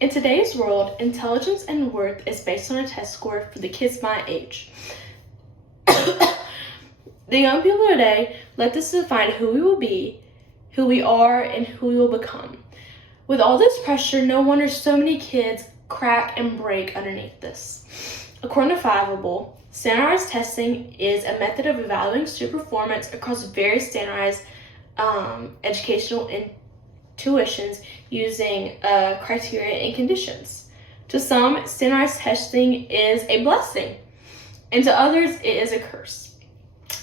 In today's world, intelligence and worth is based on a test score for the kids my age. The young people today let this define who we will be, who we are, and who we will become. With all this pressure, no wonder so many kids crack and break underneath this. According to Fiveable, standardized testing is a method of evaluating student performance across various standardized educational tuitions using criteria and conditions. To some, standardized testing is a blessing, and to others, it is a curse.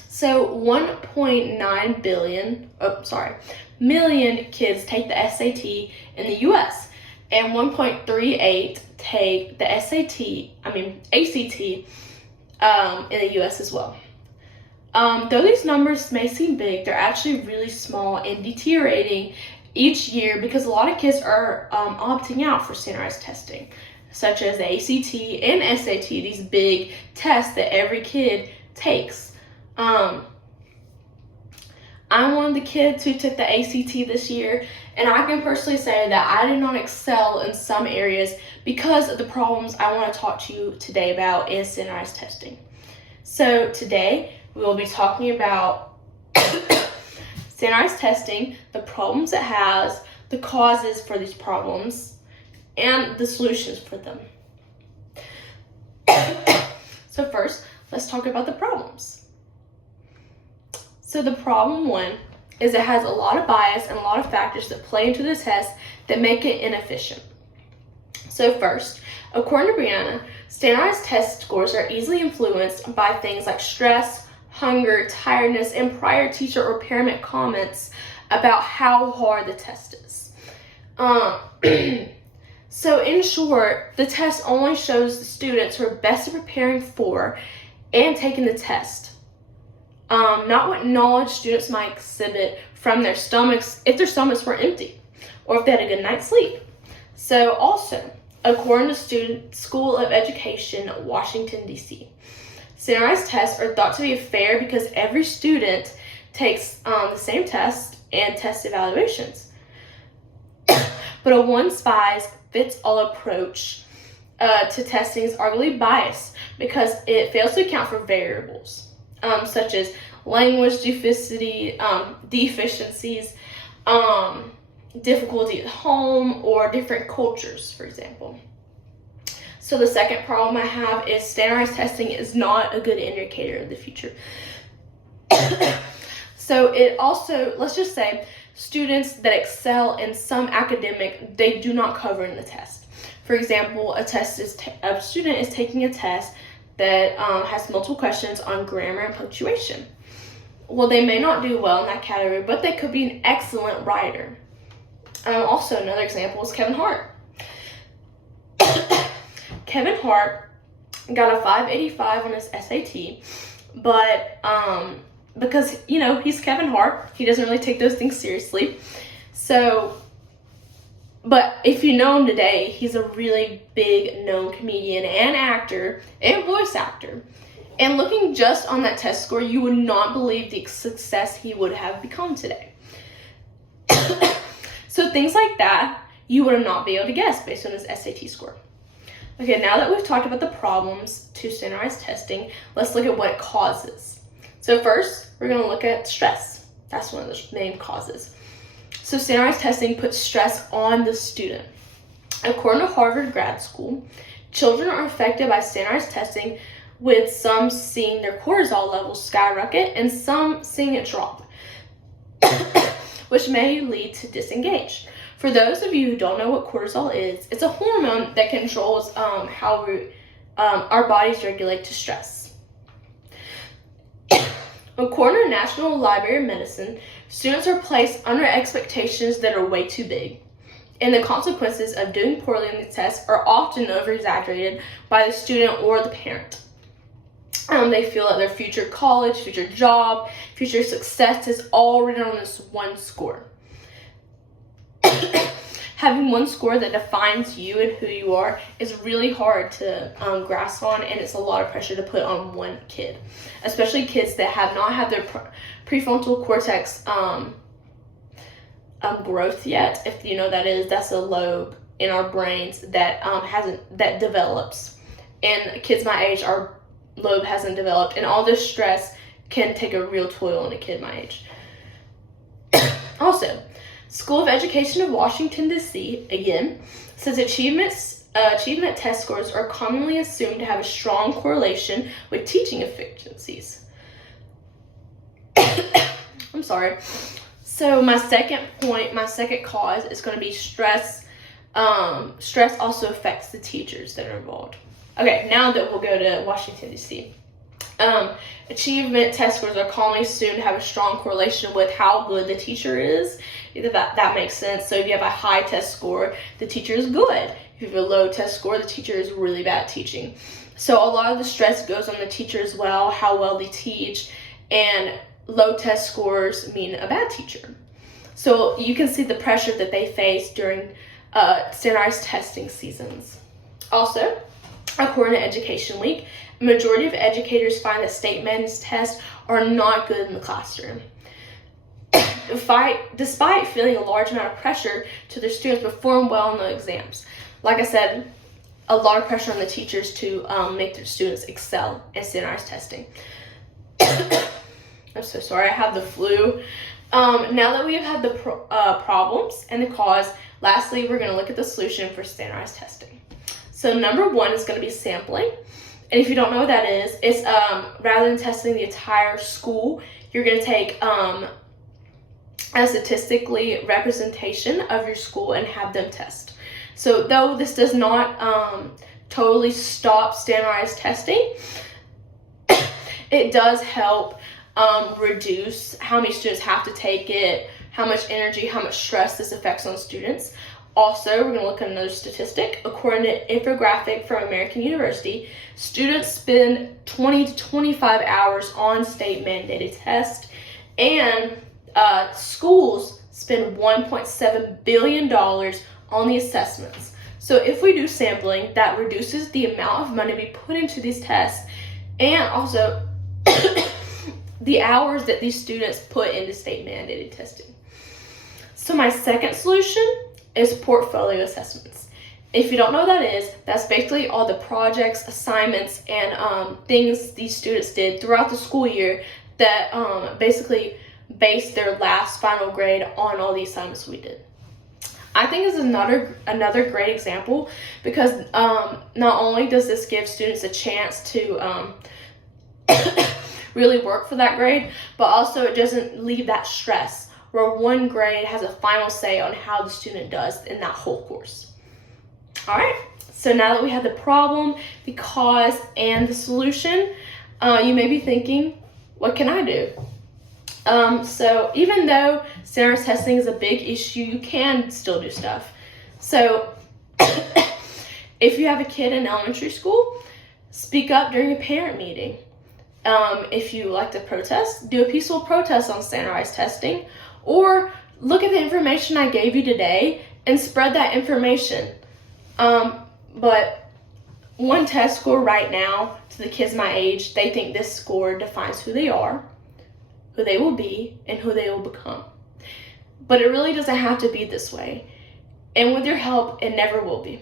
So 1.9 million kids take the SAT in the US, and 1.38 take the ACT in the US as well. Though these numbers may seem big, they're actually really small and deteriorating each year because a lot of kids are opting out for standardized testing, such as the ACT and SAT, these big tests that every kid takes. I'm one of the kids who took the ACT this year, and I can personally say that I did not excel in some areas because of the problems I want to talk to you today about in standardized testing. So today, we will be talking about standardized testing, the problems it has, the causes for these problems, and the solutions for them. So first, let's talk about the problems. So the problem one is it has a lot of bias and a lot of factors that play into the test that make it inefficient. So first, according to Brianna, standardized test scores are easily influenced by things like stress, hunger, tiredness, and prior teacher or parent comments about how hard the test is. So in short, the test only shows the students who are best at preparing for and taking the test. Not what knowledge students might exhibit from their stomachs if their stomachs were empty or if they had a good night's sleep. So also, according to School of Education, Washington, D.C., standardized tests are thought to be fair because every student takes the same test and test evaluations. But a one-size-fits-all approach to testing is arguably biased because it fails to account for variables such as language deficiencies, difficulty at home, or different cultures, for example. So the second problem I have is standardized testing is not a good indicator of the future. So it also, let's just say, students that excel in some academic, they do not cover in the test. For example, a student is taking a test that has multiple questions on grammar and punctuation. Well, they may not do well in that category, but they could be an excellent writer. Also, another example is Kevin Hart. Kevin Hart got a 585 on his SAT, but because, he's Kevin Hart, he doesn't really take those things seriously. But if you know him today, he's a really big known comedian and actor and voice actor. And looking just on that test score, you would not believe the success he would have become today. So things like that, you would not be able to guess based on his SAT score. Okay, now that we've talked about the problems to standardized testing, let's look at what it causes. So first, we're going to look at stress. That's one of the main causes. So standardized testing puts stress on the student. According to Harvard Grad School, children are affected by standardized testing, with some seeing their cortisol levels skyrocket and some seeing it drop, which may lead to disengage. For those of you who don't know what cortisol is, it's a hormone that controls how our bodies regulate to stress. According to National Library of Medicine, students are placed under expectations that are way too big, and the consequences of doing poorly on the test are often over-exaggerated by the student or the parent. They feel that their future college, future job, future success is all written on this one score. Having one score that defines you and who you are is really hard to grasp on, and it's a lot of pressure to put on one kid, especially kids that have not had their prefrontal cortex growth yet. If you know that is, that's a lobe in our brains that that develops. And kids my age, our lobe hasn't developed, and all this stress can take a real toll on a kid my age. Also, School of Education of Washington, D.C., again, says achievement test scores are commonly assumed to have a strong correlation with teaching efficiencies. I'm sorry. So my second cause is going to be stress. Stress also affects the teachers that are involved. Okay, now that we'll go to Washington, D.C. Achievement test scores are commonly assumed to have a strong correlation with how good the teacher is. Either that makes sense. So if you have a high test score, the teacher is good. If you have a low test score, the teacher is really bad at teaching. So a lot of the stress goes on the teacher as well, how well they teach, and low test scores mean a bad teacher. So you can see the pressure that they face during standardized testing seasons. Also, according to Education Week, a majority of educators find that state-managed tests are not good in the classroom. Despite feeling a large amount of pressure to their students perform well in the exams. Like I said, a lot of pressure on the teachers to make their students excel in standardized testing. I'm so sorry, I have the flu. Now that we have had the problems and the cause, lastly, we're going to look at the solution for standardized testing. So number one is going to be sampling. And if you don't know what that is, it's rather than testing the entire school, you're going to take a statistically representation of your school and have them test. So though this does not totally stop standardized testing, it does help reduce how many students have to take it, how much energy, how much stress this affects on students. Also, we're going to look at another statistic. According to infographic from American University, students spend 20 to 25 hours on state-mandated tests, and schools spend $1.7 billion on the assessments. So if we do sampling, that reduces the amount of money we put into these tests, and also the hours that these students put into state-mandated testing. So my second solution is portfolio assessments. If you don't know what that is, that's basically all the projects, assignments, and things these students did throughout the school year that basically based their last final grade on all the assignments we did. I think this is another great example because not only does this give students a chance to really work for that grade, but also it doesn't leave that stress where one grade has a final say on how the student does in that whole course. All right, so now that we have the problem, the cause, and the solution, you may be thinking, what can I do? So even though standardized testing is a big issue, you can still do stuff. So if you have a kid in elementary school, speak up during a parent meeting. If you like to protest, do a peaceful protest on standardized testing, or look at the information I gave you today and spread that information. But one test score right now, to the kids my age, they think this score defines who they are, who they will be, and who they will become. But it really doesn't have to be this way. And with your help, it never will be.